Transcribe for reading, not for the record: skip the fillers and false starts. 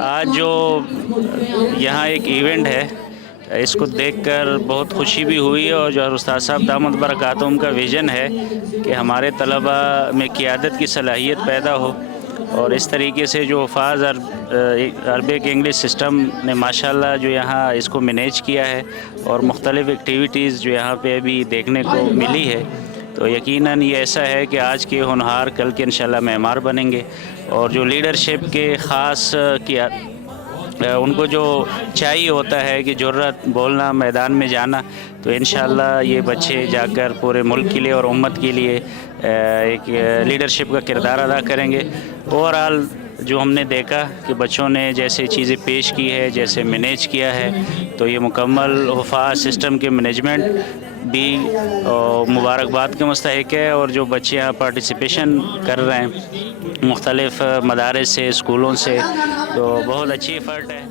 آج جو یہاں ایک ایونٹ ہے، اس کو دیکھ کر بہت خوشی بھی ہوئی، اور جو استاد صاحب دامت برکاتہم کا ویژن ہے کہ ہمارے طلبہ میں قیادت کی صلاحیت پیدا ہو، اور اس طریقے سے جو حفاظ عربک انگلش سسٹم نے ماشاءاللہ جو یہاں اس کو مینیج کیا ہے، اور مختلف ایکٹیویٹیز جو یہاں پہ ابھی دیکھنے کو ملی ہے، تو یقیناً یہ ایسا ہے کہ آج کے ہونہار کل کے انشاءاللہ معمار بنیں گے، اور جو لیڈرشپ کے خاص کیا ان کو جو چاہیے ہوتا ہے کہ جرأت بولنا، میدان میں جانا، تو انشاءاللہ یہ بچے جا کر پورے ملک کے لیے اور امت کے لیے ایک لیڈرشپ کا کردار ادا کریں گے۔ اوورآل جو ہم نے دیکھا کہ بچوں نے جیسے چیزیں پیش کی ہے، جیسے مینیج کیا ہے، تو یہ مکمل حفاظ سسٹم کے مینجمنٹ بھی مبارکباد کے مستحق ہے، اور جو بچے یہاں پارٹیسپیشن کر رہے ہیں مختلف مدارس سے، اسکولوں سے، تو بہت اچھی ایفرٹ ہے۔